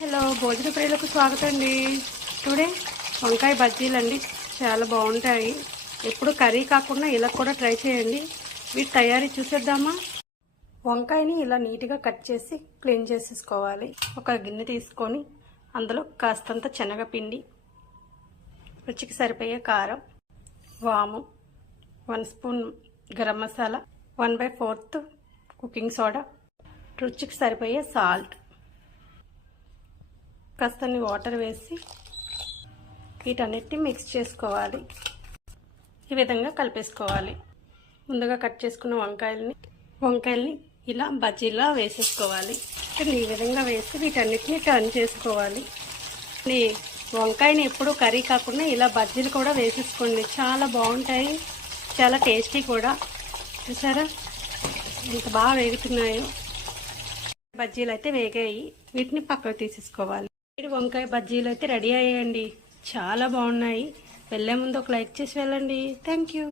Hello భోజన ప్రియులకు స్వాగతం అండి టుడే వంకాయ బజ్జీలండి చాలా బాగుంటాయి. ఎప్పుడు కర్రీ కాకుండా ఇలా కూడా ట్రై చేయండి. వీటి తయారీ చూసేద్దామా? వంకాయని ఇలా నీట్గా కట్ చేసి క్లీన్ చేసేసుకోవాలి. ఒక గిన్నె తీసుకొని అందులో కాస్తంత శనగపిండి రుచికి సరిపోయే కారం వాము one spoon garam masala one by fourth cooking soda రుచికి సరిపోయే సాల్ట్. కాస్తని వాటర్ వేసి వీటన్నిటిని మిక్స్ చేసుకోవాలి. ఈ విధంగా కలిపేసుకోవాలి. ముందుగా కట్ చేసుకున్న వంకాయలని వంకాయల్ని ఇలా బజ్జీలా వేసేసుకోవాలి. ఈ విధంగా వేసి వీటన్నిటిని టర్న్ చేసుకోవాలి. వంకాయని ఎప్పుడు కర్రీ కాకుండా ఇలా బజ్జీలు కూడా వేసేసుకోండి. చాలా బాగుంటాయి. చాలా టేస్టీ కూడా. చూసారా? ఇంత బాగా వేగుతున్నాయో. బజ్జీలు అయితే వేగాయి. వీటిని పక్కకు తీసేసుకోవాలి. వేడి వంకాయ బజ్జీలు అయితే రెడీ అయ్యాయండి. చాలా బాగున్నాయి. వెళ్ళే ముందు ఒక లైక్ చేసి వెళ్ళండి. Thank you